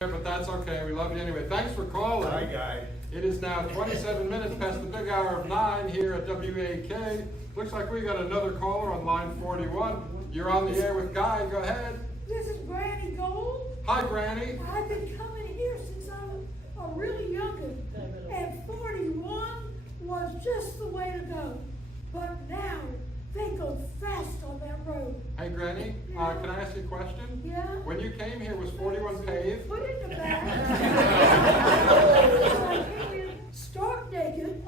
But that's okay. We love you anyway. Thanks for calling. Hi, Guy. It is now 27 minutes past the big hour of 9 here at WAK. Looks like we got another caller on line 41. You're on the air with Guy. Go ahead. This is Granny Gold. Hi, Granny. I've been coming here since I was a really youngin', and 41 was just the way to go. But now they go fast on that road. Hey, Granny. Yeah. Can I ask you a question? Yeah? When you came here, was 41 paved? Put it in the back. So I came in stark naked,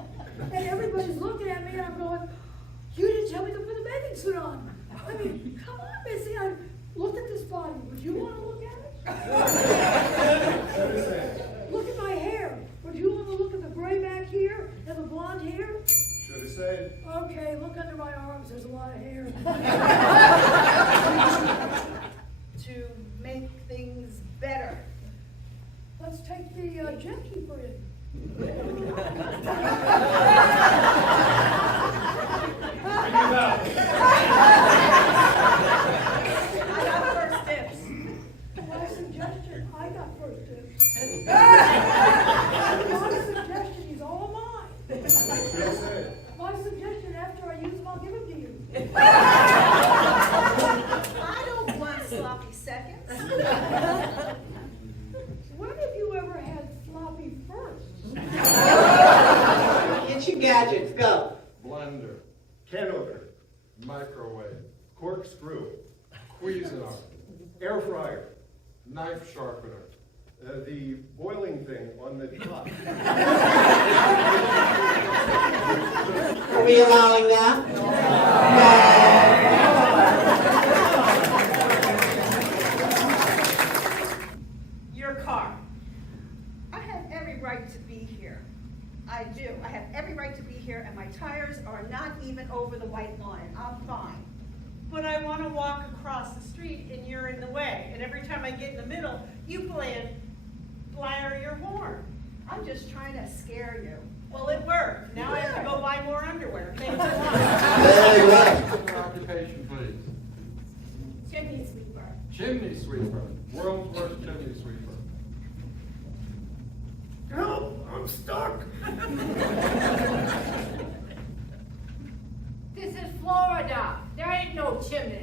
and everybody's looking at me, and I'm going, "You didn't tell me to put a bathing suit on." I mean, come on, Missy. Look at this body. Would you want to look at it? Look at my hair. Would you want to look at the gray back here and the blonde hair? Should have said. Okay, look under my arms. There's a lot of hair. To make things better. Let's take the jet keeper in. I got first dibs. My suggestion, I got first dibs. My suggestion is all mine. Should have said. My suggestion, after I use them, I'll give them to you. I don't want sloppy seconds. When have you ever had sloppy firsts? Get your gadgets, go. Blender, Can opener. microwave, Corkscrew. Cuisinart, Air fryer. knife sharpener. The boiling thing on the top. Are we allowing that? Your car. I have every right to be here. I do. I have every right to be here, and my tires are not even over the white line. I'm fine. But I want to walk across the street and you're in the way. And every time I get in the middle, you blare your horn. I'm just trying to scare you. Well, it worked. Now I have to go buy more underwear. Thanks a lot. Very good. Your occupation, please. Chimney sweeper. Chimney sweeper. World's worst chimney sweeper. Help! I'm stuck. This is Florida. There ain't no chimney.